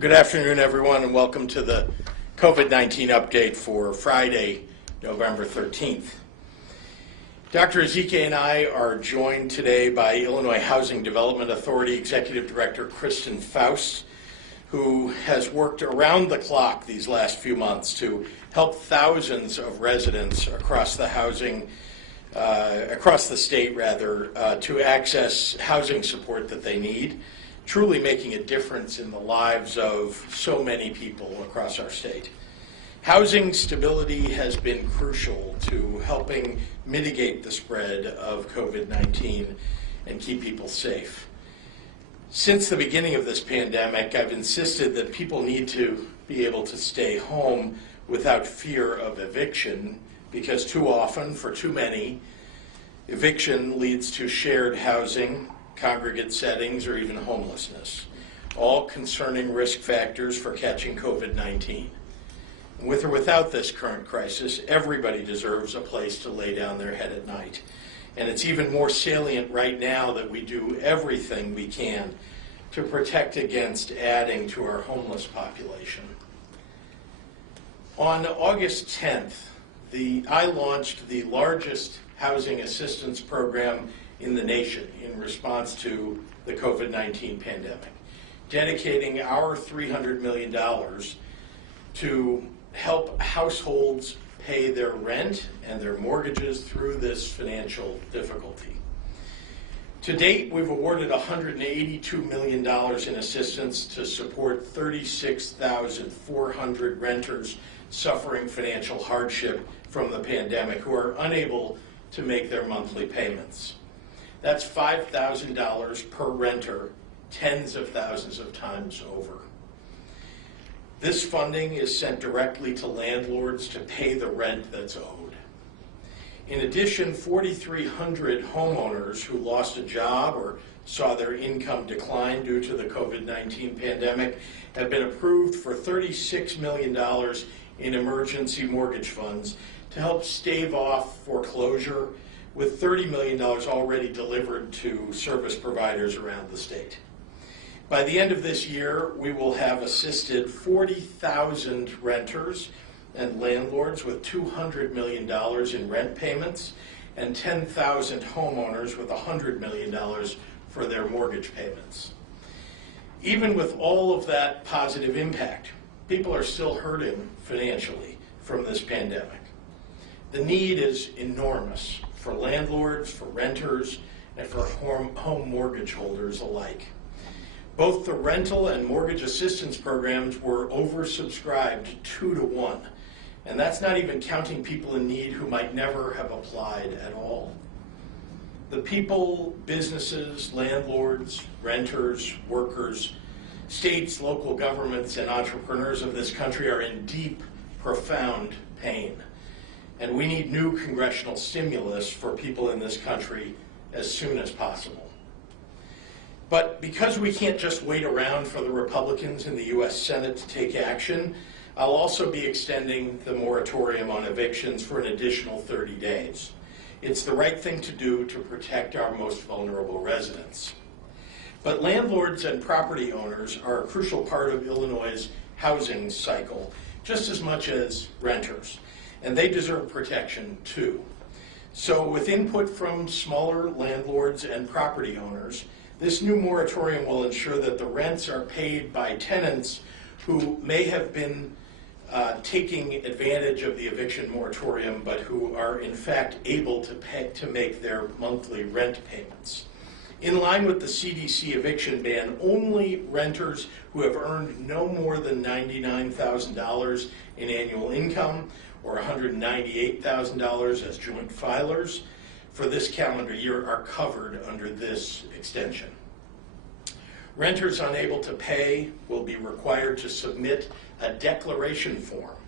Good afternoon, everyone, and welcome to the COVID-19 update for Friday, November 13th. Dr. Ezike and I are joined today by Illinois Housing Development Authority Executive Director Kristen Faust, who has worked around the clock these last few months to help thousands of residents across the state to access housing support that they need, truly making a difference in the lives of so many people across our state. Housing stability has been crucial to helping mitigate the spread of COVID-19 and keep people safe. Since the beginning of this pandemic, I've insisted that people need to be able to stay home without fear of eviction, because too often, for too many, eviction leads to shared housing, congregate settings, or even homelessness, all concerning risk factors for catching COVID-19. With or without this current crisis, everybody deserves a place to lay down their head at night. And it's even more salient right now that we do everything we can to protect against adding to our homeless population. On August 10th, I launched the largest housing assistance program in the nation in response to the COVID-19 pandemic, dedicating our $300 million to help households pay their rent and their mortgages through this financial difficulty. To date, we've awarded $182 million in assistance to support 36,400 renters suffering financial hardship from the pandemic who are unable to make their monthly payments. That's $5,000 per renter, tens of thousands of times over. This funding is sent directly to landlords to pay the rent that's owed. In addition, 4,300 homeowners who lost a job or saw their income decline due to the COVID-19 pandemic have been approved for $36 million in emergency mortgage funds to help stave off foreclosure, with $30 million already delivered to service providers around the state. By the end of this year, we will have assisted 40,000 renters and landlords with $200 million in rent payments and 10,000 homeowners with $100 million for their mortgage payments. Even with all of that positive impact, people are still hurting financially from this pandemic. The need is enormous for landlords, for renters, and for home mortgage holders alike. Both the rental and mortgage assistance programs were oversubscribed 2-to-1, and that's not even counting people in need who might never have applied at all. The people, businesses, landlords, renters, workers, states, local governments, and entrepreneurs of this country are in deep, profound pain. And we need new congressional stimulus for people in this country as soon as possible. But because we can't just wait around for the Republicans in the U.S. Senate to take action, I'll also be extending the moratorium on evictions for an additional 30 days. It's the right thing to do to protect our most vulnerable residents. But landlords and property owners are a crucial part of Illinois' housing cycle, just as much as renters. And they deserve protection too. So with input from smaller landlords and property owners, this new moratorium will ensure that the rents are paid by tenants who may have been taking advantage of the eviction moratorium, but who are in fact able to make their monthly rent payments. In line with the CDC eviction ban, only renters who have earned no more than $99,000 in annual income or $198,000 as joint filers for this calendar year are covered under this extension. Renters unable to pay will be required to submit a declaration form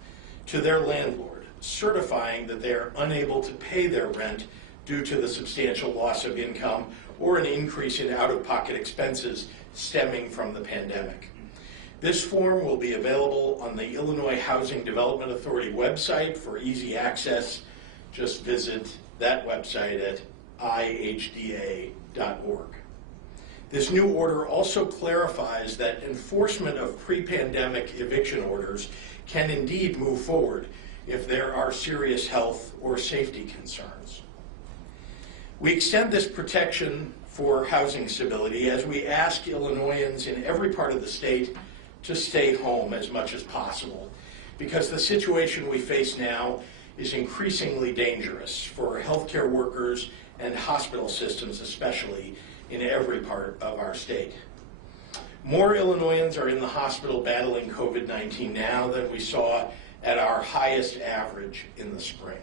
to their landlord certifying that they are unable to pay their rent due to the substantial loss of income or an increase in out-of-pocket expenses stemming from the pandemic. This form will be available on the Illinois Housing Development Authority website for easy access. Just visit that website at ihda.org. This new order also clarifies that enforcement of pre-pandemic eviction orders can indeed move forward if there are serious health or safety concerns. We extend this protection for housing stability as we ask Illinoisans in every part of the state to stay home as much as possible, because the situation we face now is increasingly dangerous for healthcare workers and hospital systems, especially in every part of our state. More Illinoisans are in the hospital battling COVID-19 now than we saw at our highest average in the spring.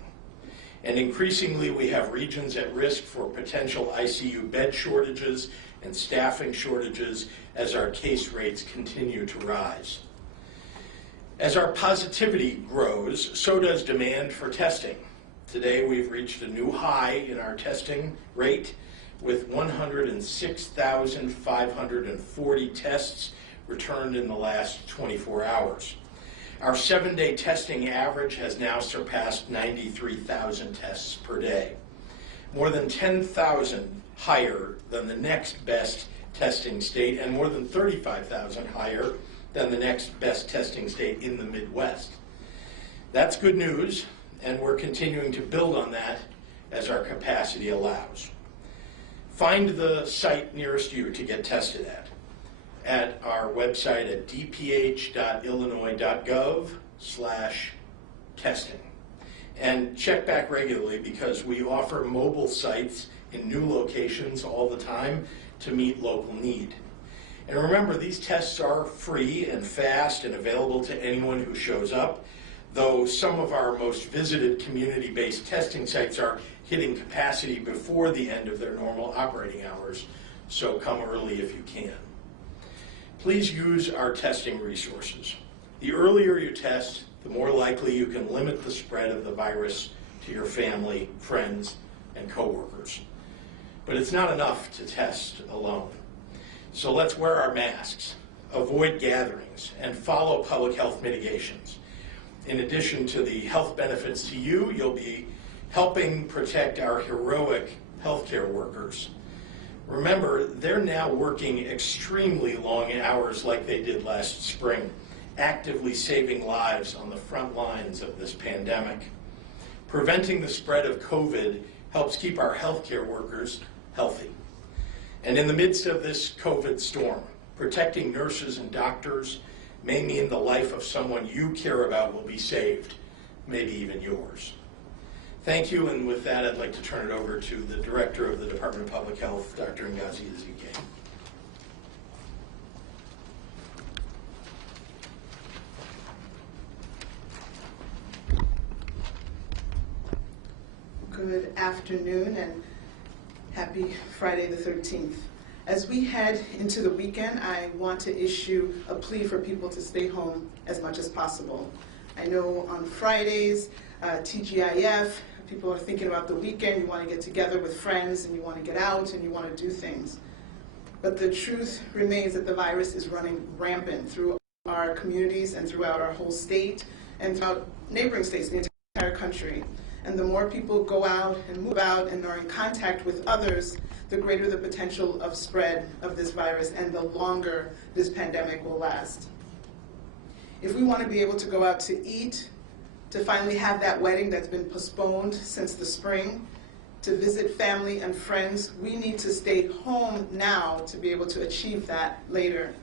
And increasingly, we have regions at risk for potential ICU bed shortages and staffing shortages as our case rates continue to rise. As our positivity grows, so does demand for testing. Today, we've reached a new high in our testing rate with 106,540 tests returned in the last 24 hours. Our 7-day testing average has now surpassed 93,000 tests per day, more than 10,000 higher than the next best testing state and more than 35,000 higher than the next best testing state in the Midwest. That's good news, and we're continuing to build on that as our capacity allows. Find the site nearest you to get tested at our website at dph.illinois.gov/testing. And check back regularly because we offer mobile sites in new locations all the time to meet local need. And remember, these tests are free and fast and available to anyone who shows up, though some of our most visited community-based testing sites are hitting capacity before the end of their normal operating hours, so come early if you can. Please use our testing resources. The earlier you test, the more likely you can limit the spread of the virus to your family, friends, and coworkers. But it's not enough to test alone. So let's wear our masks, avoid gatherings, and follow public health mitigations. In addition to the health benefits to you, you'll be helping protect our heroic healthcare workers. Remember, they're now working extremely long hours like they did last spring, actively saving lives on the front lines of this pandemic. Preventing the spread of COVID helps keep our healthcare workers healthy. And in the midst of this COVID storm, protecting nurses and doctors may mean the life of someone you care about will be saved, maybe even yours. Thank you, and with that, I'd like to turn it over to the Director of the Department of Public Health, Dr. Ngozi Ezike. Good afternoon and happy Friday the 13th. As we head into the weekend, I want to issue a plea for people to stay home as much as possible. I know on Fridays, TGIF, people are thinking about the weekend, you want to get together with friends and you want to get out and you want to do things. But the truth remains that the virus is running rampant through our communities and throughout our whole state and throughout neighboring states, the entire country. And the more people go out and move out and are in contact with others, the greater the potential of spread of this virus and the longer this pandemic will last. If we want to be able to go out to eat, to finally have that wedding that's been postponed since the spring, to visit family and friends, we need to stay home now to be able to achieve that later.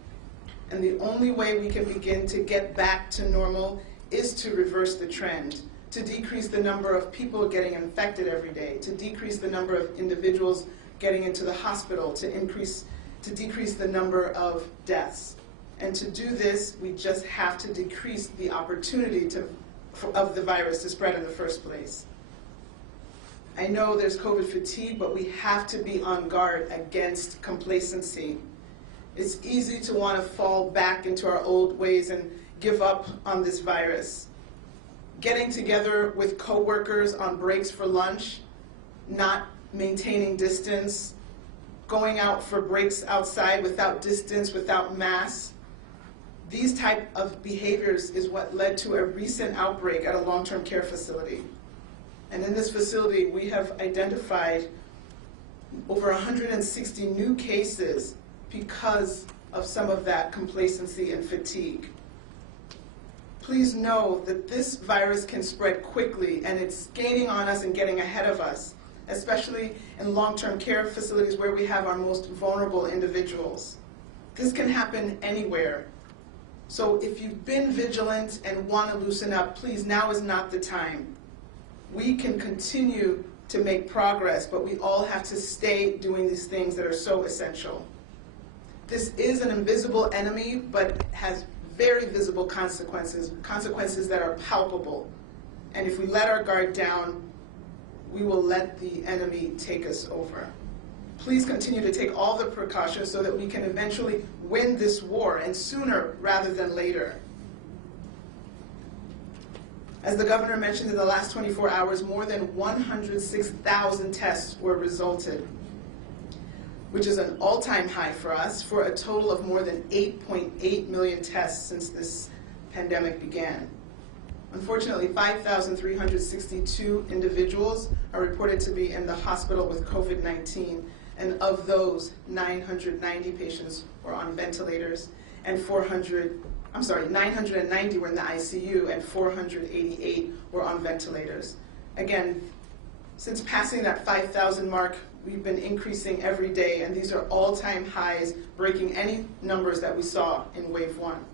And the only way we can begin to get back to normal is to reverse the trend, to decrease the number of people getting infected every day, to decrease the number of individuals getting into the hospital, to decrease the number of deaths. And to do this, we just have to decrease the opportunity of the virus to spread in the first place. I know there's COVID fatigue, but we have to be on guard against complacency. It's easy to want to fall back into our old ways and give up on this virus. Getting together with coworkers on breaks for lunch, not maintaining distance, going out for breaks outside without distance, without masks. These type of behaviors is what led to a recent outbreak at a long-term care facility. And in this facility, we have identified over 160 new cases because of some of that complacency and fatigue. Please know that this virus can spread quickly, and it's gaining on us and getting ahead of us, especially in long-term care facilities where we have our most vulnerable individuals. This can happen anywhere. So if you've been vigilant and want to loosen up, please, now is not the time. We can continue to make progress, but we all have to stay doing these things that are so essential. This is an invisible enemy, but has very visible consequences, consequences that are palpable. And if we let our guard down, we will let the enemy take us over. Please continue to take all the precautions so that we can eventually win this war, and sooner rather than later. As the governor mentioned, in the last 24 hours, more than 106,000 tests were resulted, which is an all-time high for us, for a total of more than 8.8 million tests since this pandemic began. Unfortunately, 5,362 individuals are reported to be in the hospital with COVID-19, and of those, 990 patients were on ventilators, and 990 were in the ICU, and 488 were on ventilators. Again, since passing that 5,000 mark, we've been increasing every day, and these are all-time highs, breaking any numbers that we saw in wave 1.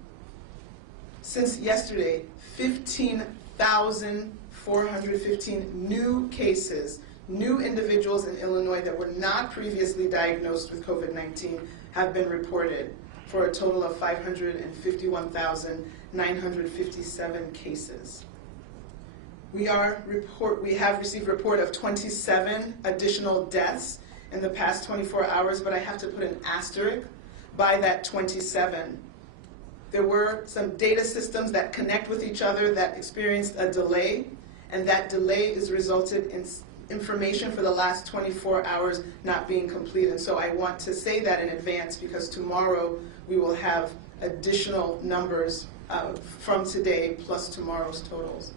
Since yesterday, 15,415 new cases, new individuals in Illinois that were not previously diagnosed with COVID-19 have been reported, for a total of 551,957 cases. We have received a report of 27 additional deaths in the past 24 hours, but I have to put an asterisk by that 27. There were some data systems that connect with each other that experienced a delay, and that delay has resulted in information for the last 24 hours not being complete. And so I want to say that in advance, because tomorrow we will have additional numbers from today plus tomorrow's totals.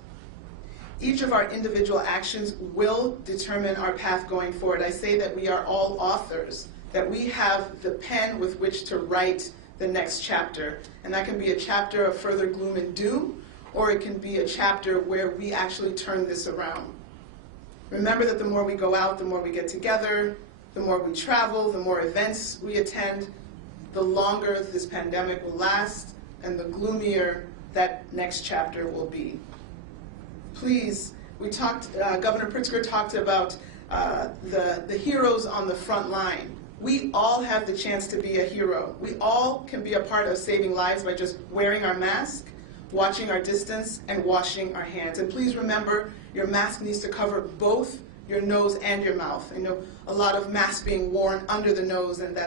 Each of our individual actions will determine our path going forward. I say that we are all authors, that we have the pen with which to write the next chapter. And that can be a chapter of further gloom and doom, or it can be a chapter where we actually turn this around. Remember that the more we go out, the more we get together, the more we travel, the more events we attend, the longer this pandemic will last, and the gloomier that next chapter will be. Please, Governor Pritzker talked about the heroes on the front line. We all have the chance to be a hero. We all can be a part of saving lives by just wearing our mask, watching our distance, and washing our hands. And please remember, your mask needs to cover both your nose and your mouth. I know a lot of masks being worn under the nose, and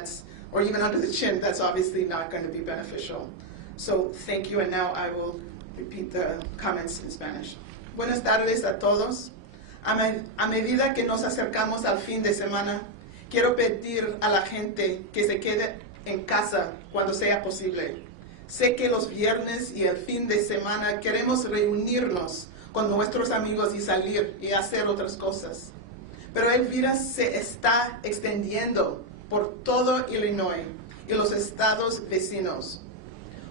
or even under the chin. That's obviously not going to be beneficial. So thank you, and now I will repeat the comments in Spanish. Buenas tardes a todos. A medida que nos acercamos al fin de semana, quiero pedir a la gente que se quede en casa cuando sea posible. Sé que los viernes y el fin de semana queremos reunirnos con nuestros amigos y salir y hacer otras cosas. Pero el virus se está extendiendo por todo Illinois y los estados vecinos.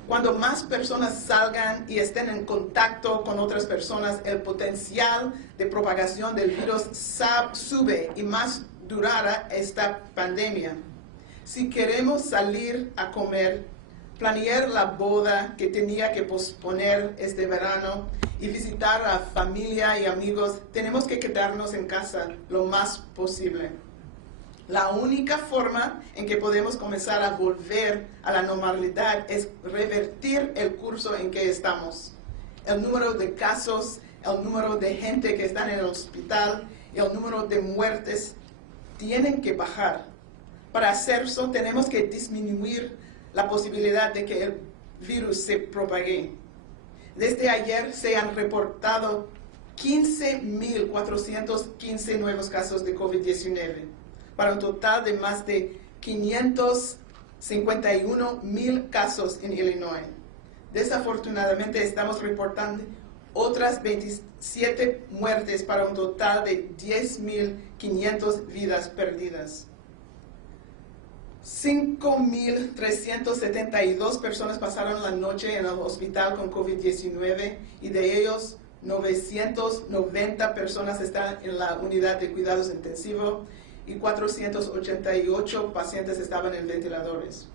Cuando más personas salgan y estén en contacto con otras personas, el potencial de propagación del virus sube y más durará esta pandemia. Si queremos salir a comer, planear la boda que tenía que posponer este verano y visitar a familia y amigos, tenemos que quedarnos en casa lo más posible. La única forma en que podemos comenzar a volver a la normalidad es revertir el curso en que estamos. El número de casos, el número de gente que está en el hospital y el número de muertes tienen que bajar. Para hacer eso tenemos que disminuir la posibilidad de que el virus se propague. Desde ayer se han reportado 15.415 nuevos casos de COVID-19, para un total de más de 551,000 casos en Illinois. Desafortunadamente estamos reportando otras 27 muertes para un total de 10.500 vidas perdidas. 5,372 personas pasaron la noche en el hospital con COVID-19 y de ellos 990 personas están en la unidad de cuidados intensivos y 488 pacientes estaban en ventiladores.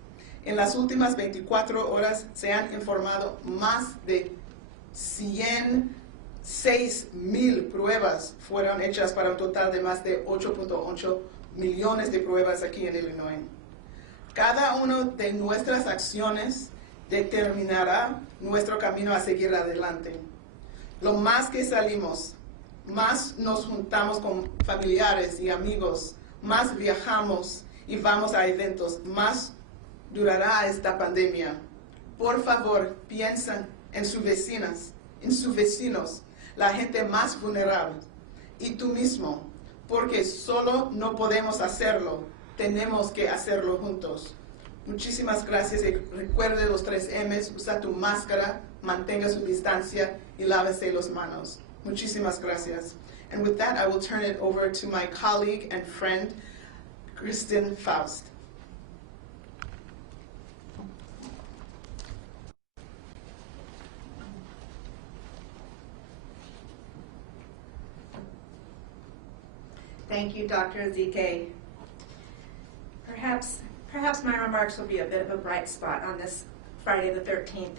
En las últimas 24 horas se han informado más de 106,000 pruebas fueron hechas para un total de más de 8.8 millones de pruebas aquí en Illinois. Cada una de nuestras acciones determinará nuestro camino a seguir adelante. Lo más que salimos, más nos juntamos con familiares y amigos, más viajamos y vamos a eventos, más durará esta pandemia. Por favor, piensen en sus vecinas, en sus vecinos, la gente más vulnerable, y tú mismo, porque solo no podemos hacerlo, tenemos que hacerlo juntos. Muchísimas gracias y recuerde los 3 M's, usa tu máscara, mantenga su distancia y lávese las manos. Muchísimas gracias. And with that, I will turn it over to my colleague and friend, Kristen Faust. Thank you, Dr. Ezike. Perhaps my remarks will be a bit of a bright spot on this Friday the 13th.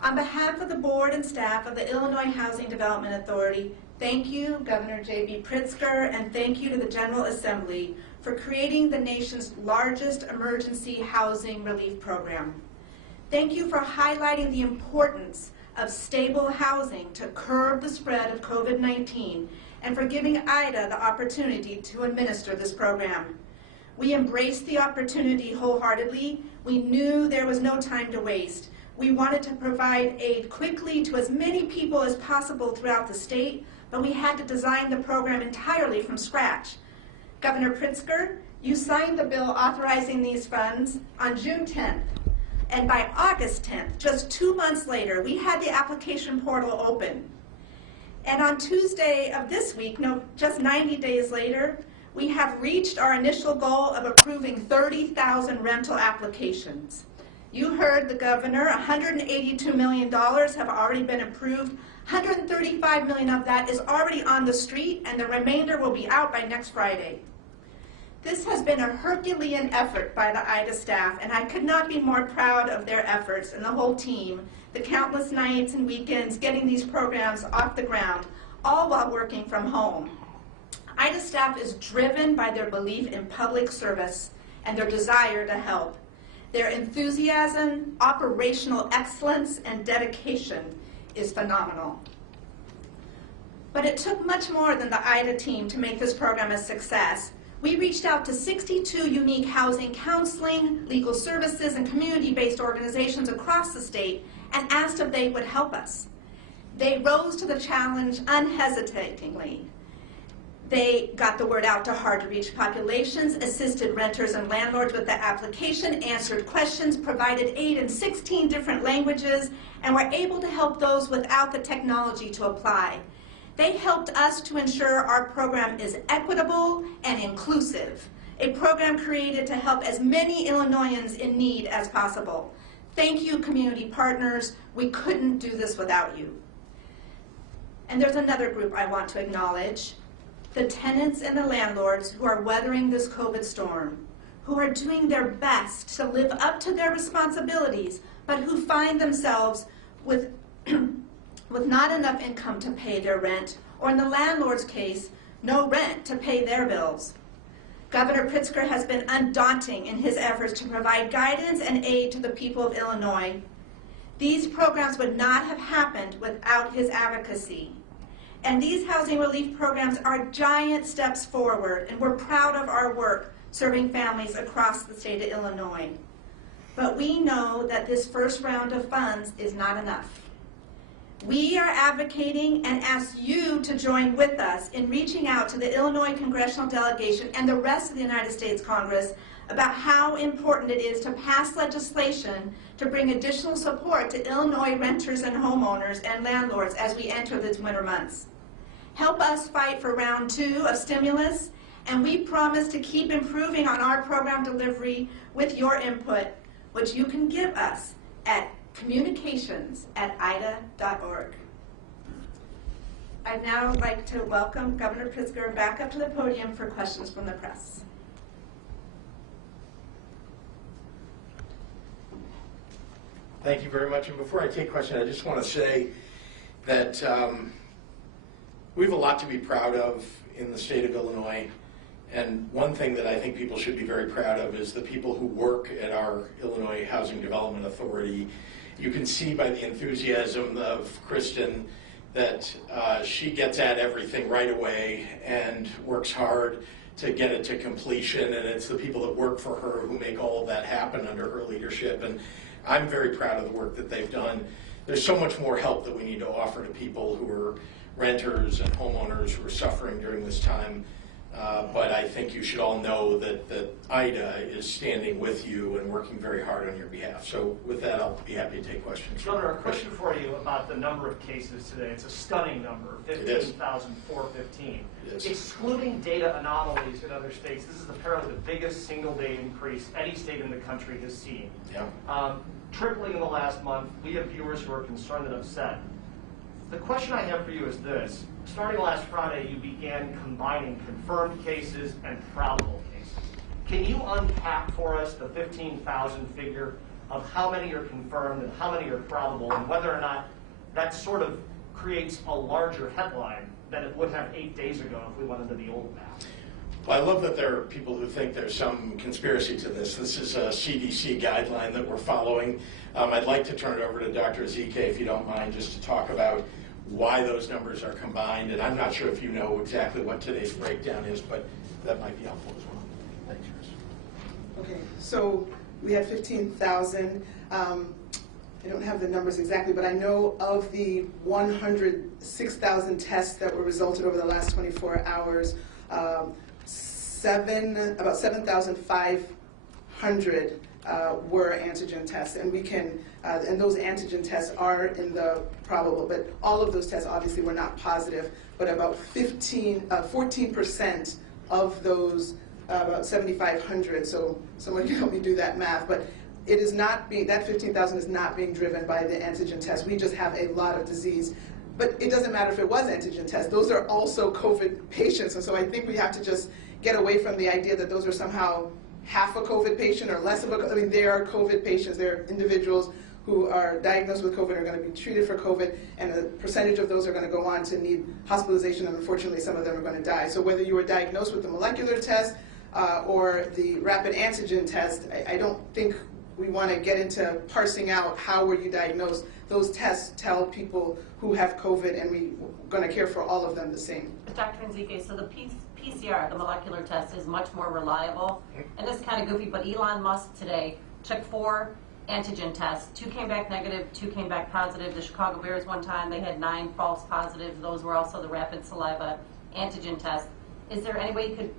On behalf of the board and staff of the Illinois Housing Development Authority, thank you, Governor J.B. Pritzker, and thank you to the General Assembly for creating the nation's largest emergency housing relief program. Thank you for highlighting the importance of stable housing to curb the spread of COVID-19 and for giving IDA the opportunity to administer this program. We embraced the opportunity wholeheartedly. We knew there was no time to waste. We wanted to provide aid quickly to as many people as possible throughout the state, but we had to design the program entirely from scratch. Governor Pritzker, you signed the bill authorizing these funds on June 10th. And by August 10th, just 2 months later, we had the application portal open. And on Tuesday of this week, just 90 days later, we have reached our initial goal of approving 30,000 rental applications. You heard the governor, $182 million have already been approved. $135 million of that is already on the street, and the remainder will be out by next Friday. This has been a Herculean effort by the IDA staff, and I could not be more proud of their efforts and the whole team, the countless nights and weekends getting these programs off the ground, all while working from home. IDA staff is driven by their belief in public service and their desire to help. Their enthusiasm, operational excellence, and dedication is phenomenal. But it took much more than the IDA team to make this program a success. We reached out to 62 unique housing counseling, legal services, and community-based organizations across the state and asked if they would help us. They rose to the challenge unhesitatingly. They got the word out to hard-to-reach populations, assisted renters and landlords with the application, answered questions, provided aid in 16 different languages, and were able to help those without the technology to apply. They helped us to ensure our program is equitable and inclusive, a program created to help as many Illinoisans in need as possible. Thank you, community partners. We couldn't do this without you. And there's another group I want to acknowledge. The tenants and the landlords who are weathering this COVID storm, who are doing their best to live up to their responsibilities, but who find themselves with not enough income to pay their rent, or in the landlord's case, no rent to pay their bills. Governor Pritzker has been undaunting in his efforts to provide guidance and aid to the people of Illinois. These programs would not have happened without his advocacy. And these housing relief programs are giant steps forward, and we're proud of our work serving families across the state of Illinois. But we know that this first round of funds is not enough. We are advocating and ask you to join with us in reaching out to the Illinois congressional delegation and the rest of the United States Congress about how important it is to pass legislation to bring additional support to Illinois renters and homeowners and landlords as we enter these winter months. Help us fight for round 2 of stimulus And we promise to keep improving on our program delivery with your input, which you can give us at communications@ida.org. I'd now like to welcome Governor Pritzker back up to the podium for questions from the press. Thank you very much. And before I take questions, I just want to say that we have a lot to be proud of in the state of Illinois. And one thing that I think people should be very proud of is the people who work at our Illinois Housing Development Authority. You can see by the enthusiasm of Kristen that she gets at everything right away and works hard to get it to completion. And it's the people that work for her who make all of that happen under her leadership. And I'm very proud of the work that they've done. There's so much more help that we need to offer to people who are renters and homeowners who are suffering during this time. But I think you should all know that IDA is standing with you and working very hard on your behalf. So with that, I'll be happy to take questions. Governor, a question for you about the number of cases today. It's a stunning number, 15,415. Excluding data anomalies in other states, this is apparently the biggest single-day increase any state in the country has seen. Yeah. Tripling in the last month. We have viewers who are concerned and upset. The question I have for you is this. Starting last Friday, you began combining confirmed cases and probable cases. Can you unpack for us the 15,000 figure of how many are confirmed and how many are probable, and whether or not that sort of creates a larger headline than it would have 8 days ago if we went into the old math? Well, I love that there are people who think there's some conspiracy to this. This is a CDC guideline that we're following. I'd like to turn it over to Dr. Ezike, if you don't mind, just to talk about why those numbers are combined. And I'm not sure if you know exactly what today's breakdown is, but that might be helpful as well. Thanks, Chris. Okay, so we had 15,000. I don't have the numbers exactly, but I know of the 106,000 tests that were resulted over the last 24 hours, about 7,500 were antigen tests, and we can, and those antigen tests are in the probable, but all of those tests obviously were not positive, but about 14% of those, about 7,500, so someone can help me do that math, but it is not being, that 15,000 is not being driven by the antigen test. We just have a lot of disease. But it doesn't matter if it was antigen tests. Those are also COVID patients, and so I think we have to just get away from the idea that those are somehow half a COVID patient or less of a, I mean, they are COVID patients. They're individuals who are diagnosed with COVID, are going to be treated for COVID, and a percentage of those are going to go on to need hospitalization, and unfortunately some of them are going to die. So whether you were diagnosed with the molecular test or the rapid antigen test, I don't think we want to get into parsing out how were you diagnosed. Those tests tell people who have COVID, and we're going to care for all of them the same. Dr. Ezike, so the PCR, the molecular test, is much more reliable. And this is kind of goofy, but Elon Musk today took 4 antigen tests. 2 came back negative, 2 came back positive. The Chicago Bears one time, they had 9 false positives. Those were also the rapid saliva antigen tests. Is there any way you could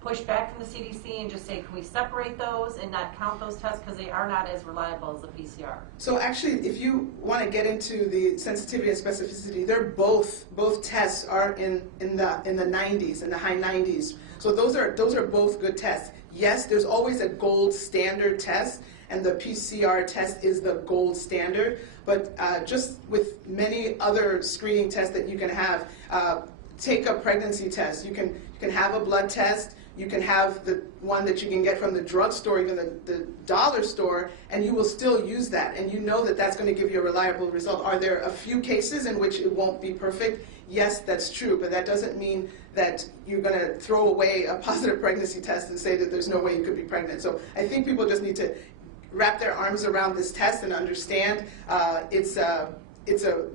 push back from the CDC and just say, can we separate those and not count those tests because they are not as reliable as the PCR? So actually, if you want to get into the sensitivity and specificity, they're both tests are in the 90s, in the high 90s. So those are both good tests. Yes, there's always a gold standard test, and the PCR test is the gold standard. But just with many other screening tests that you can have, take a pregnancy test. You can have a blood test. You can have the one that you can get from the drugstore, even the dollar store, and you will still use that. And you know that that's going to give you a reliable result. Are there a few cases in which it won't be perfect? Yes, that's true, but that doesn't mean that you're going to throw away a positive pregnancy test and say that there's no way you could be pregnant. So I think people just need to wrap their arms around this test and understand it's a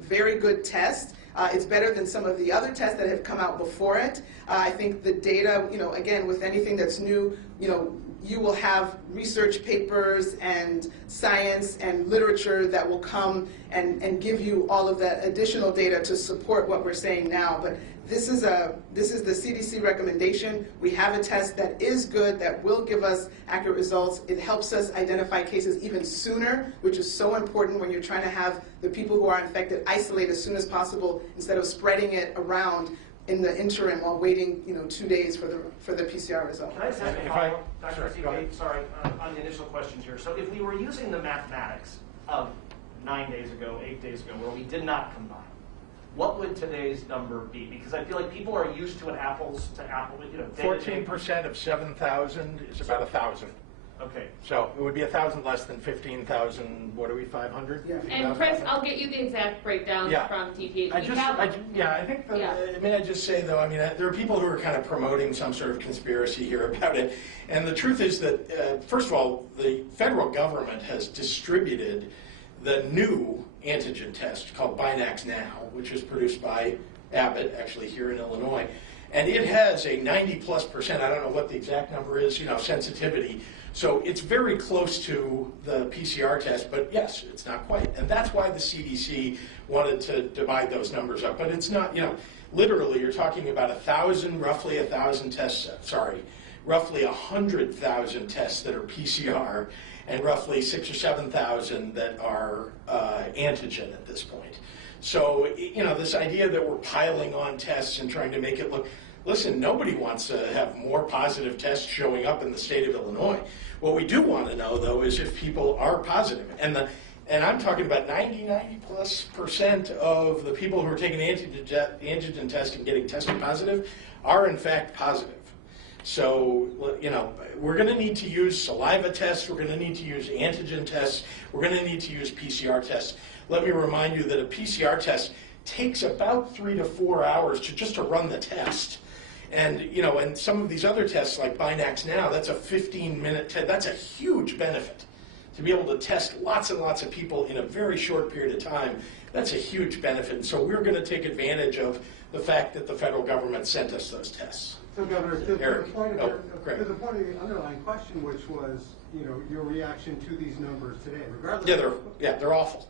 very good test. It's better than some of the other tests that have come out before it. I think the data, again, with anything that's new, you will have research papers and science and literature that will come and give you all of that additional data to support what we're saying now. But this is the CDC recommendation. We have a test that is good, that will give us accurate results. It helps us identify cases even sooner, which is so important when you're trying to have the people who are infected isolate as soon as possible instead of spreading it around. in the interim while waiting, 2 days for the PCR result. Can I just ask a If I- follow-up, Dr. sure, go ahead. CK, sorry, on the initial questions here. So if we were using the mathematics of 9 days ago, 8 days ago, where we did not combine, what would today's number be? Because I feel like people are used to an apples to apple, day-to-day. 14% of 7,000 is about 1,000. Okay. So it would be 1,000 less than 15,000. What are we? 500? Yeah. And Chris, I'll get you the exact breakdowns Yeah. from TPH. I We just, have I, them. yeah, I think, Yeah. may I just say though, there are people who are kind of promoting some sort of conspiracy here about it. And the truth is that, first of all, the federal government has distributed the new antigen test called Binax Now, which is produced by Abbott, actually here in Illinois. And it has a 90+%, I don't know what the exact number is, sensitivity. So it's very close to the PCR test, but yes, it's not quite. And that's why the CDC wanted to divide those numbers up. But it's not, literally you're talking about roughly 1,000 tests, roughly 100,000 tests that are PCR, and roughly 6,000 or 7,000 that are antigen at this point. So, this idea that we're piling on tests and trying to make it look, listen, nobody wants to have more positive tests showing up in the state of Illinois. What we do want to know, though, is if people are positive. And I'm talking about 90+% of the people who are taking antigen test and getting tested positive are in fact positive. So, we're going to need to use saliva tests, we're going to need to use antigen tests, we're going to need to use PCR tests. Let me remind you that a PCR test takes about 3 to 4 hours just to run the test. And, and some of these other tests like Binax Now, that's a 15-minute test. That's a huge benefit. To be able to test lots and lots of people in a very short period of time, that's a huge benefit. And so we're going to take advantage of the fact that the federal government sent us those tests. So, Governor, to the Eric. point Oh, of great. the underlying question, which was, your reaction to these numbers today, regardless. They're awful.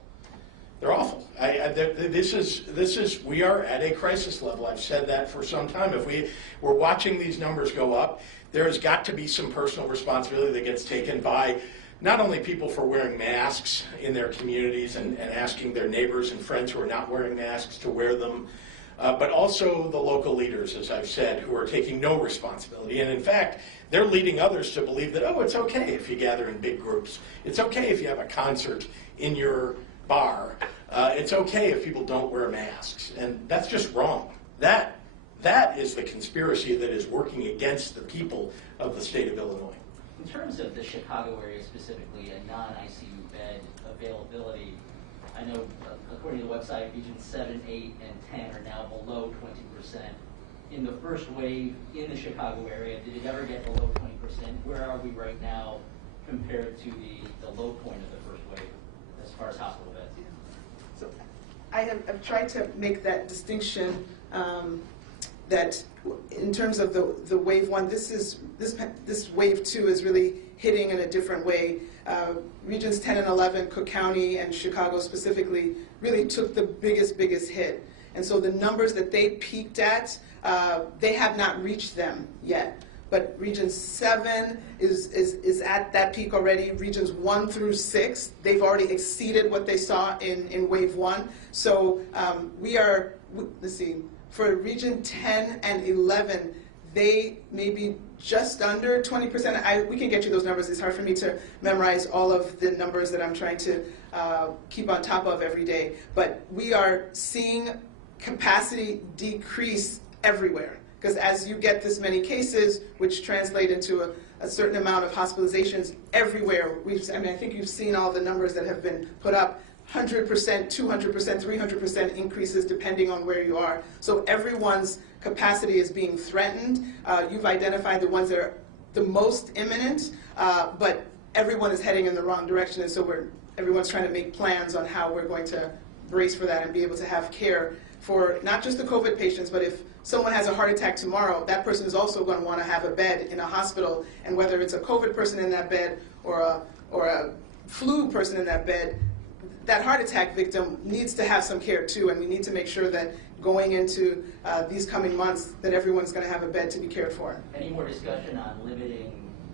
They're awful. This is. We are at a crisis level. I've said that for some time. If we're watching these numbers go up, there has got to be some personal responsibility that gets taken by not only people for wearing masks in their communities and asking their neighbors and friends who are not wearing masks to wear them, but also the local leaders, as I've said, who are taking no responsibility. And in fact, they're leading others to believe that, it's okay if you gather in big groups. It's okay if you have a concert in your bar. It's okay if people don't wear masks. And that's just wrong. That is the conspiracy that is working against the people of the state of Illinois. In terms of the Chicago area specifically and non-ICU bed availability, I know according to the website, regions 7, 8, and 10 are now below 20%. In the first wave in the Chicago area, did it ever get below 20%? Where are we right now compared to the low point of the first wave as far as hospital beds? So I've tried to make that distinction that in terms of the wave one, this wave two is really hitting in a different way. Regions 10 and 11, Cook County and Chicago specifically, really took the biggest hit. And so the numbers that they peaked at, they have not reached them yet. But Region 7 is at that peak already. Regions 1 through 6, they've already exceeded what they saw in Wave 1. So let's see, for Region 10 and 11, they may be just under 20%. We can get you those numbers. It's hard for me to memorize all of the numbers that I'm trying to keep on top of every day. But we are seeing capacity decrease everywhere. Because as you get this many cases, which translate into a certain amount of hospitalizations everywhere, I think you've seen all the numbers that have been put up, 100%, 200%, 300% increases depending on where you are. So everyone's capacity is being threatened. You've identified the ones that are the most imminent, but everyone is heading in the wrong direction, and so everyone's trying to make plans on how we're going to brace for that and be able to have care for not just the COVID patients, but if someone has a heart attack tomorrow, that person is also going to want to have a bed in a hospital, and whether it's a COVID person in that bed or a flu person in that bed, that heart attack victim needs to have some care too, and we need to make sure that going into these coming months that everyone's going to have a bed to be cared for. Any more discussion on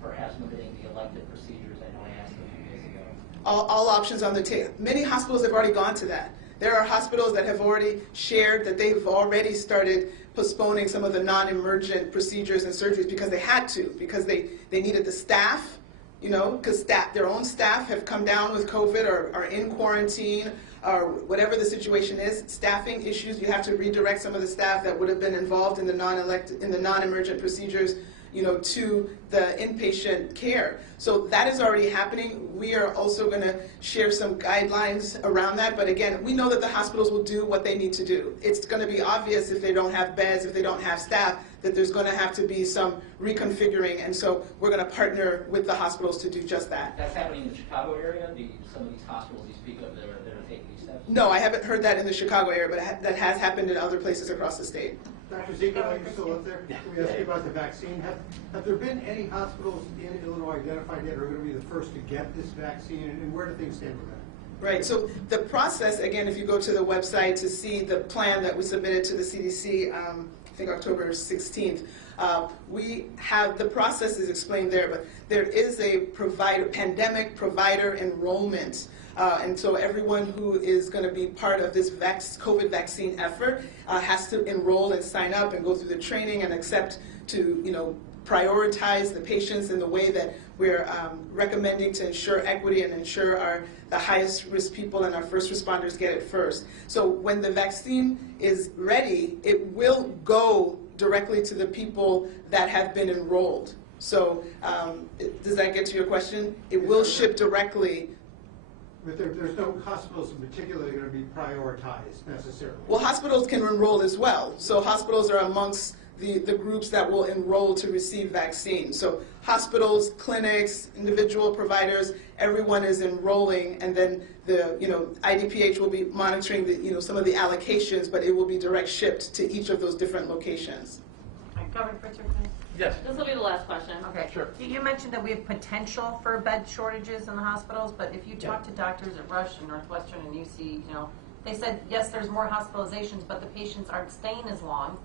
perhaps limiting the elective procedures? I know I asked a few days ago. All options on the table. Many hospitals have already gone to that. There are hospitals that have already shared that they've already started postponing some of the non-emergent procedures and surgeries because they had to, because they needed the staff, you know, because their own staff have come down with COVID or are in quarantine or whatever the situation is. Staffing issues, you have to redirect some of the staff that would have been involved in the non-emergent procedures, you know, to the inpatient care. So that is already happening. We are also going to share some guidelines around that. But again, we know that the hospitals will do what they need to do. It's going to be obvious if they don't have beds, if they don't have staff, that there's going to have to be some reconfiguring. And so we're going to partner with the hospitals to do just that. That's happening in the Chicago area? Some of these hospitals you speak of that are taking these steps? No, I haven't heard that in the Chicago area, but that has happened in other places across the state. Dr. Zika, are you still up there? Can we ask you about the vaccine? Have there been any hospitals in Illinois identified yet or are going to be the first to get this vaccine, and where do things stand with that? Right, so the process, again, if you go to the website to see the plan that we submitted to the CDC, I think October 16th, we have, the process is explained there, but there is a pandemic provider enrollment. And so everyone who is going to be part of this COVID vaccine effort has to enroll and sign up and go through the training and accept to, you know, prioritize the patients in the way that we're recommending to ensure equity and ensure the highest risk people and our first responders get it first. So when the vaccine is ready, it will go directly to the people that have been enrolled. So does that get to your question? It will ship directly. But there's no hospitals in particular that are going to be prioritized necessarily. Well, hospitals can enroll as well. So hospitals are amongst the groups that will enroll to receive vaccines. So hospitals, clinics, individual providers, everyone is enrolling, and then the IDPH will be monitoring some of the allocations, but it will be direct shipped to each of those different locations. Governor Pritzker, Yes. This will be the last question. okay. Sure. You mentioned that we have potential for bed shortages in the hospitals, but if you talk to doctors at Rush and Northwestern and UC, they said, yes, there's more hospitalizations, but the patients aren't staying as long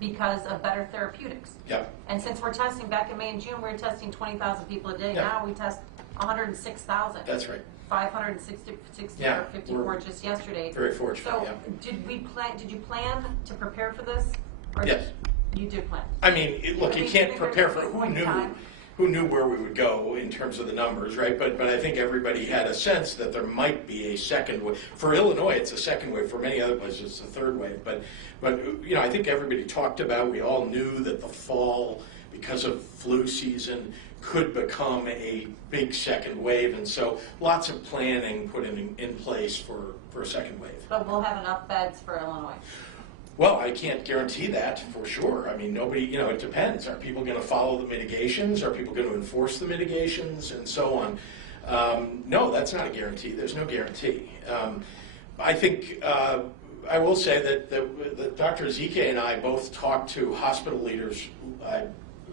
because of better therapeutics. Yep. And since we're testing, back in May and June, we were testing 20,000 people a day. Yeah. Now we test 106,000. That's right. 560 Yeah, or 54 we're just yesterday. very fortunate, So yeah. did you plan to prepare for this? Or Yes. You did plan. I mean, look, you can't prepare for Point in time. who knew where we would go in terms of the numbers, right? But I think everybody had a sense that there might be a second wave. For Illinois, it's a second wave. For many other places, it's a third wave. But I think everybody talked about. We all knew that the fall, because of flu season, could become a big second wave, and so lots of planning put in place for a second wave. But we'll have enough beds for Illinois. Well, I can't guarantee that for sure. I mean, nobody, it depends. Are people going to follow the mitigations? Are people going to enforce the mitigations and so on? No, that's not a guarantee. There's no guarantee. I think I will say that Dr. Ezike and I both talked to hospital leaders.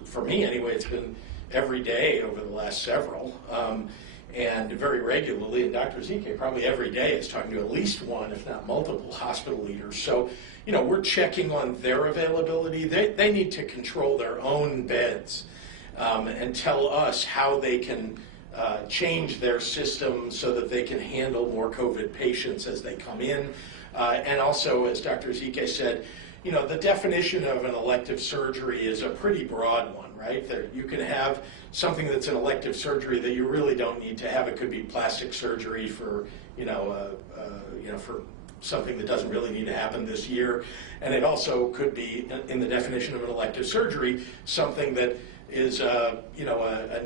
For me, anyway, it's been every day over the last several. And very regularly, and Dr. Ezike probably every day is talking to at least one, if not multiple, hospital leaders. So, we're checking on their availability. They need to control their own beds and tell us how they can change their system so that they can handle more COVID patients as they come in. And also, as Dr. Ezike said, the definition of an elective surgery is a pretty broad one, right? You can have something that's an elective surgery that you really don't need to have. It could be plastic surgery for, for something that doesn't really need to happen this year. And it also could be, in the definition of an elective surgery, something that is, a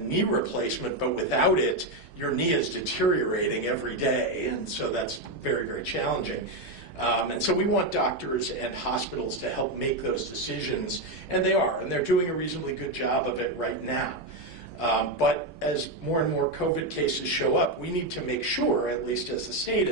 knee replacement, but without it, your knee is deteriorating every day. And so that's very, very challenging. And so we want doctors and hospitals to help make those decisions, and they are, and they're doing a reasonably good job of it right now. But as more and more COVID cases show up, we need to make sure, at least as the state,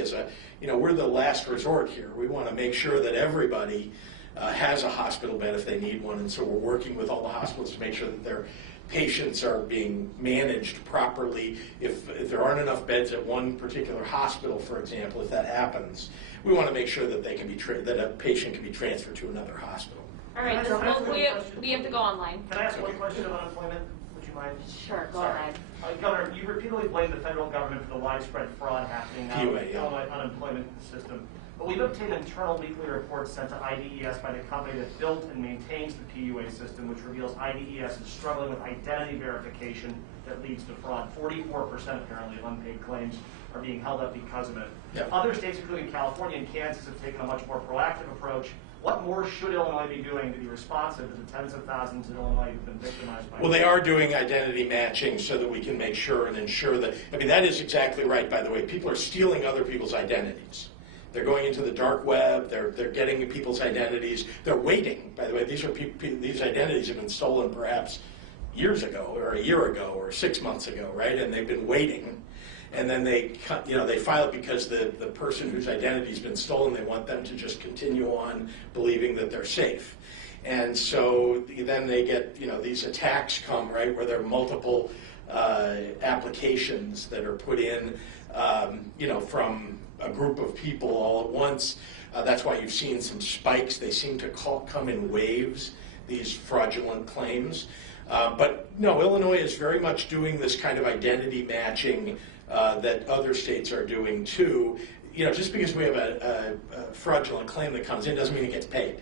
we're the last resort here. We want to make sure that everybody has a hospital bed if they need one, and so we're working with all the hospitals to make sure that their patients are being managed properly. If there aren't enough beds at one particular hospital, for example, if that happens, we want to make sure that they can be that a patient can be transferred to another hospital. All right, Can I ask one we have to go online. Can I ask one question about unemployment? Would you mind? Sure, go Sorry. ahead. Governor, you repeatedly blamed the federal government for the widespread fraud happening now in the Illinois unemployment system. But we've obtained internal weekly reports sent to IDES by the company that built and maintains the PUA system, which reveals IDES is struggling with identity verification that leads to fraud. 44% apparently of unpaid claims are being held up because of it. Yep. Other states, including California and Kansas, have taken a much more proactive approach. What more should Illinois be doing to be responsive to the tens of thousands in Illinois who've been victimized by Well, they are doing identity matching so that we can make sure and ensure that, I mean, that is exactly right, by the way. People are stealing other people's identities. They're going into the dark web, they're getting people's identities. They're waiting, by the way. These identities have been stolen perhaps years ago, or a year ago, or 6 months ago, right? And they've been waiting. And then they file it because the person whose identity's been stolen, they want them to just continue on believing that they're safe. And so then they get, these attacks come, right, where there are multiple applications that are put in, from a group of people all at once. That's why you've seen some spikes. They seem to come in waves, these fraudulent claims. But no, Illinois is very much doing this kind of identity matching that other states are doing too. Just because we have a fraudulent claim that comes in doesn't mean it gets paid.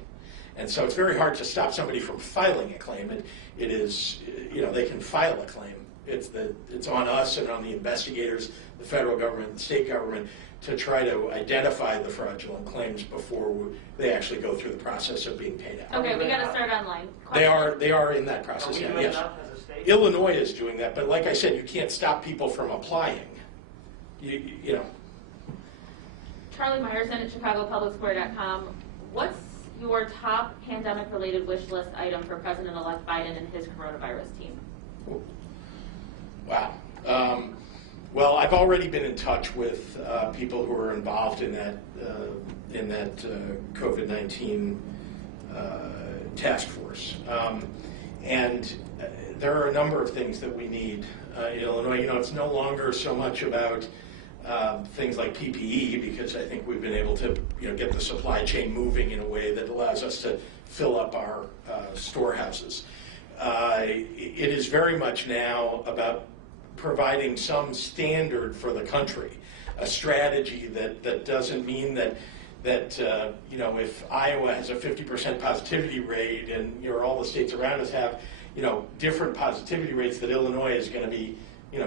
And so it's very hard to stop somebody from filing a claim. It is, they can file a claim. It's on us and on the investigators, the federal government, the state government, to try to identify the fraudulent claims before they actually go through the process of being paid out. Okay, we got to start online. They are in that process. Are we Yeah, doing yes. enough as a state? Illinois is doing that, but like I said, you can't stop people from applying. You know. Charlie Meyerson at ChicagoPublicSquare.com. What's your top pandemic-related wish list item for President-elect Biden and his coronavirus team? Wow. Well, I've already been in touch with people who are involved in that COVID-19 task force, and there are a number of things that we need in Illinois. It's no longer so much about things like PPE, because I think we've been able to get the supply chain moving in a way that allows us to fill up our storehouses. It is very much now about providing some standard for the country, a strategy that doesn't mean that if Iowa has a 50% positivity rate and all the states around us have different positivity rates, that Illinois is going to be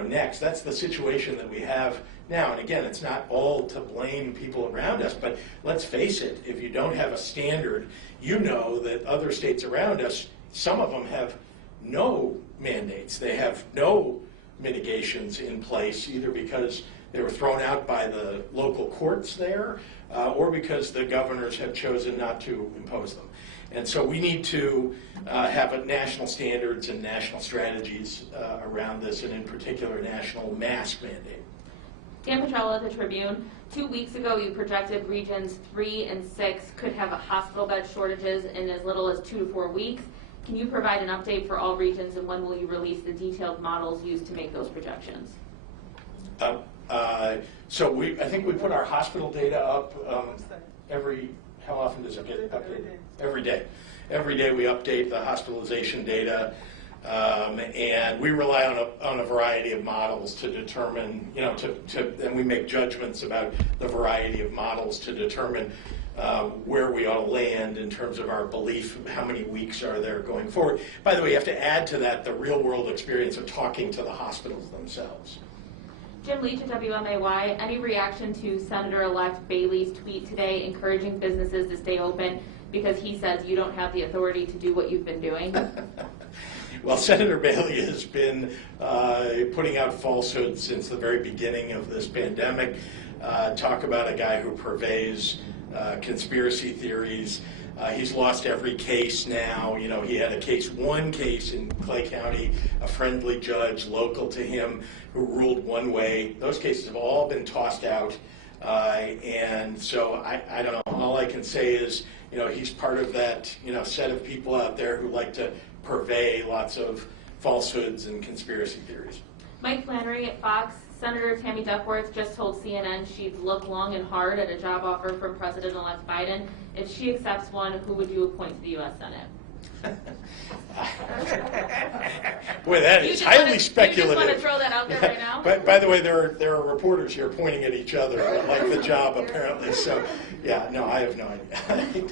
next. That's the situation that we have now. And again, it's not all to blame people around us, but let's face it, if you don't have a standard, that other states around us, some of them have no mandates. They have no mitigations in place, either because they were thrown out by the local courts there, or because the governors have chosen not to impose them. And so we need to have national standards and national strategies around this, and in particular, national mask mandate. Dan Petrella at the Tribune. 2 weeks ago, you projected regions 3 and 6 could have a hospital bed shortages in as little as 2 to 4 weeks. Can you provide an update for all regions, and when will you release the detailed models used to make those projections? So I think we put our hospital data up how often does it get updated? Every day. Every day we update the hospitalization data, and we rely on a variety of models to determine, and we make judgments about the variety of models to determine where we ought to land in terms of our belief of how many weeks are there going forward. By the way, you have to add to that the real-world experience of talking to the hospitals themselves. Jim Leach at WMAY. Any reaction to Senator-elect Bailey's tweet today encouraging businesses to stay open because he says you don't have the authority to do what you've been doing? Well, Senator Bailey has been putting out falsehoods since the very beginning of this pandemic. Talk about a guy who purveys conspiracy theories. He's lost every case now. He had one case in Clay County, a friendly judge local to him who ruled one way. Those cases have all been tossed out. And so I don't know. All I can say is, he's part of that, set of people out there who like to purvey lots of falsehoods and conspiracy theories. Mike Flannery at Fox. Senator Tammy Duckworth just told CNN she'd look long and hard at a job offer from President-elect Biden. If she accepts one, who would you appoint to the U.S. Senate? Boy, that You is just highly wanna- speculative. You just want to throw that out there right now? By the way, there are reporters here pointing at each other that like the job apparently. So, yeah, no, I have no idea.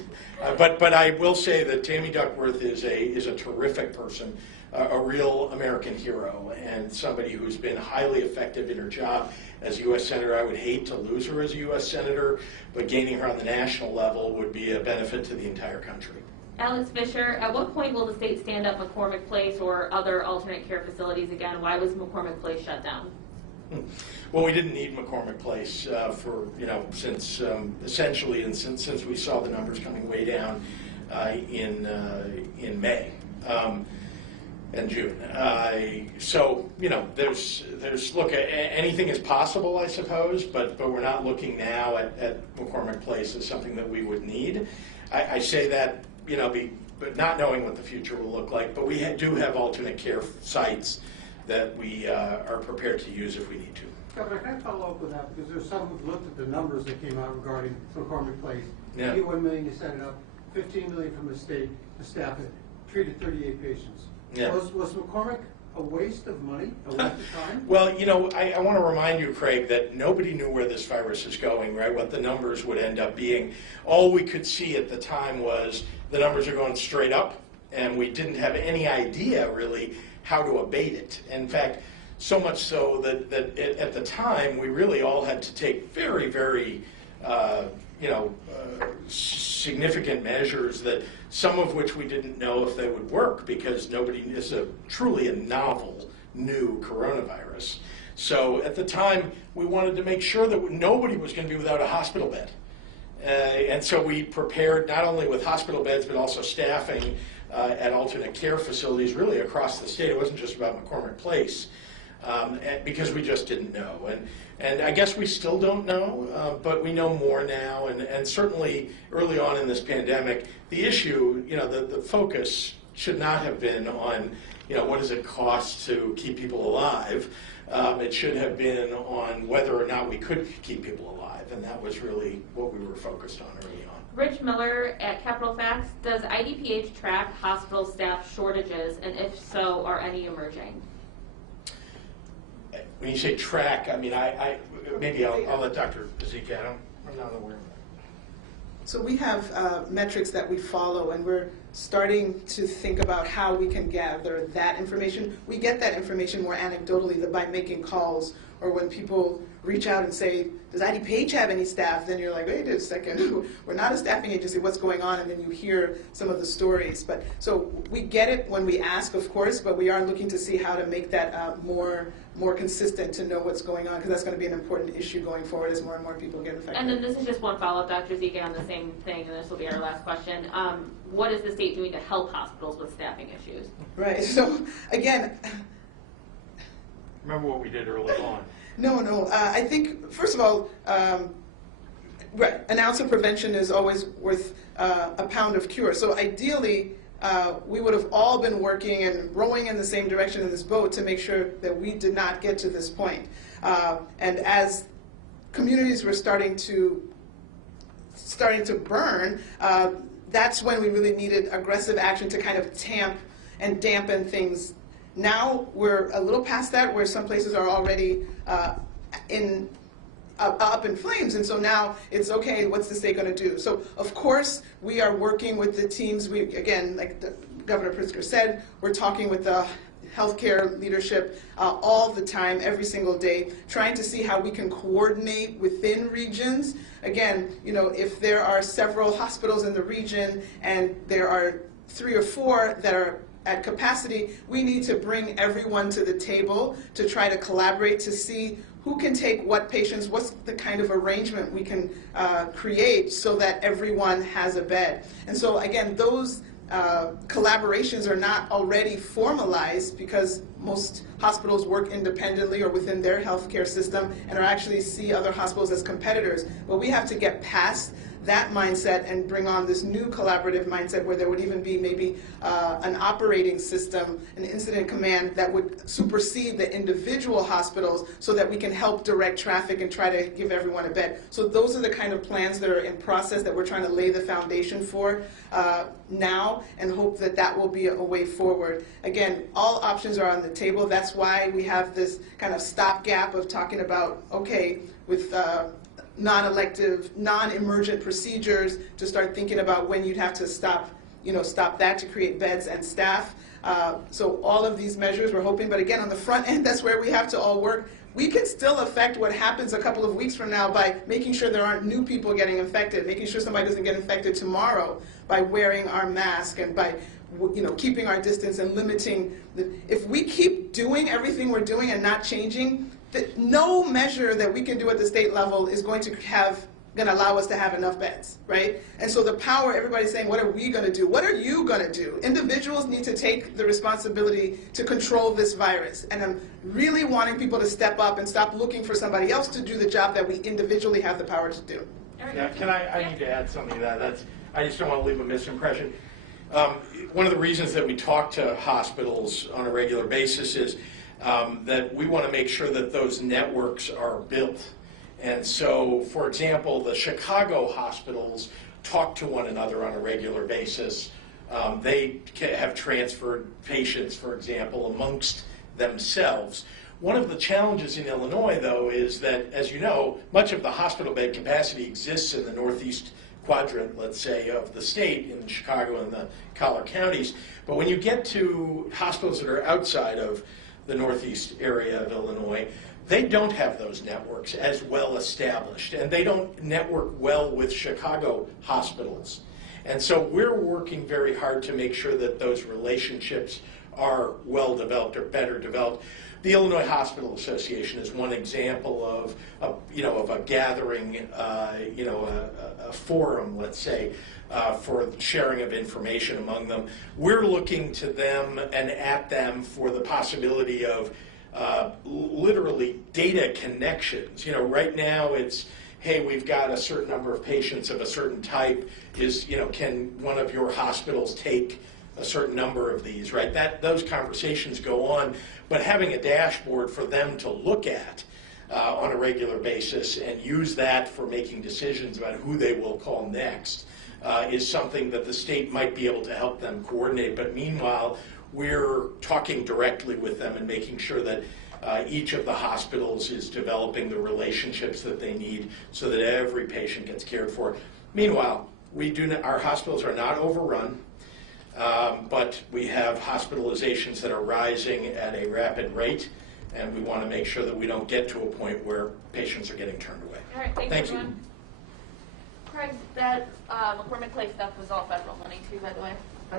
But I will say that Tammy Duckworth is a terrific person, a real American hero, and somebody who's been highly effective in her job as U.S. Senator. I would hate to lose her as a U.S. Senator, but gaining her on the national level would be a benefit to the entire country. Alex Fisher, at what point will the state stand up McCormick Place or other alternate care facilities again? Why was McCormick Place shut down? Well, we didn't need McCormick Place for, since essentially, and since we saw the numbers coming way down in May and June. So, there's look, anything is possible, I suppose, but we're not looking now at McCormick Place as something that we would need. I say that, but not knowing what the future will look like, but we do have alternate care sites that we are prepared to use if we need to. Governor, can I follow up with that? Because there's some who've looked at the numbers that came out regarding McCormick Place. Yeah. $81 million you set it up, $15 million from the state to staff it, treated 38 patients. Yeah. Was McCormick a waste of money, a waste of time? Well, I want to remind you, Craig, that nobody knew where this virus is going, right? What the numbers would end up being. All we could see at the time was the numbers are going straight up, and we didn't have any idea, really, how to abate it. In fact, so much so that at the time, we really all had to take very, very, significant measures, that some of which we didn't know if they would work, because it's truly a novel, new coronavirus. So at the time, we wanted to make sure that nobody was going to be without a hospital bed. And so we prepared not only with hospital beds, but also staffing at alternate care facilities really across the state. It wasn't just about McCormick Place, because we just didn't know. And I guess we still don't know, but we know more now. And certainly early on in this pandemic, the issue, the focus should not have been on, what does it cost to keep people alive? It should have been on whether or not we could keep people alive. And that was really what we were focused on early on. Rich Miller at Capital Facts, does IDPH track hospital staff shortages, and if so, are any emerging? When you say track, I mean, maybe I'll let Dr. Zeke add. I'm not aware of that. So we have metrics that we follow, and we're starting to think about how we can gather that information. We get that information more anecdotally by making calls, or when people reach out and say, does IDPH have any staff? Then you're like, wait a second, we're not a staffing agency, what's going on? And then you hear some of the stories. But so we get it when we ask, of course, but we are looking to see how to make that more consistent, to know what's going on, because that's going to be an important issue going forward as more and more people get infected. And then this is just one follow-up, Dr. Zeke, on the same thing, and this will be our last question. What is the state doing to help hospitals with staffing issues? Right, so again, Remember what we did early on. No. I think, first of all, right, an ounce of prevention is always worth a pound of cure. So ideally, we would have all been working and rowing in the same direction in this boat to make sure that we did not get to this point. And as communities were starting to burn, that's when we really needed aggressive action to kind of tamp and dampen things. Now we're a little past that, where some places are already up in flames, and so now it's okay, what's the state going to do? So of course we are working with the teams. We, again, like Governor Pritzker said, we're talking with the healthcare leadership all the time, every single day, trying to see how we can coordinate within regions. Again, if there are several hospitals in the region and there are 3 or 4 that are at capacity, we need to bring everyone to the table to try to collaborate to see who can take what patients, what's the kind of arrangement we can create so that everyone has a bed. And so again, those collaborations are not already formalized, because most hospitals work independently or within their healthcare system and are actually see other hospitals as competitors. But we have to get past that mindset and bring on this new collaborative mindset where there would even be maybe an operating system, an incident command that would supersede the individual hospitals so that we can help direct traffic and try to give everyone a bed. So those are the kind of plans that are in process that we're trying to lay the foundation for now, and hope that that will be a way forward. Again, all options are on the table. That's why we have this kind of stopgap of talking about, okay, with non-elective, non-emergent procedures, to start thinking about when you'd have to stop that to create beds and staff. So all of these measures we're hoping, but again, on the front end, that's where we have to all work. We can still affect what happens a couple of weeks from now by making sure there aren't new people getting infected, making sure somebody doesn't get infected tomorrow by wearing our mask and by keeping our distance and limiting. If we keep doing everything we're doing and not changing, no measure that we can do at the state level is going to allow us to have enough beds, right? And so the power, everybody's saying, what are we going to do? What are you going to do? Individuals need to take the responsibility to control this virus. And I'm really wanting people to step up and stop looking for somebody else to do the job that we individually have the power to do. Yeah, I need to add something to that. I just don't want to leave a misimpression. One of the reasons that we talk to hospitals on a regular basis is that we want to make sure that those networks are built. And so, for example, the Chicago hospitals talk to one another on a regular basis. They have transferred patients, for example, amongst themselves. One of the challenges in Illinois, though, is that, as you know, much of the hospital bed capacity exists in the northeast quadrant, let's say, of the state, in Chicago and the collar counties. But when you get to hospitals that are outside of the northeast area of Illinois, they don't have those networks as well established, and they don't network well with Chicago hospitals. And so we're working very hard to make sure that those relationships are well developed or better developed. The Illinois Hospital Association is one example of a gathering, a forum, let's say, for sharing of information among them. We're looking to them and at them for the possibility of literally data connections. Right now it's, hey, we've got a certain number of patients of a certain type. Can one of your hospitals take a certain number of these, right? Those conversations go on, but having a dashboard for them to look at on a regular basis and use that for making decisions about who they will call next is something that the state might be able to help them coordinate. But meanwhile, we're talking directly with them and making sure that each of the hospitals is developing the relationships that they need so that every patient gets cared for. Meanwhile, our hospitals are not overrun. But we have hospitalizations that are rising at a rapid rate, and we want to make sure that we don't get to a point where patients are getting turned away. All right, thanks everyone. You. Craig, that McCormick Clay stuff was all federal money too, by the way.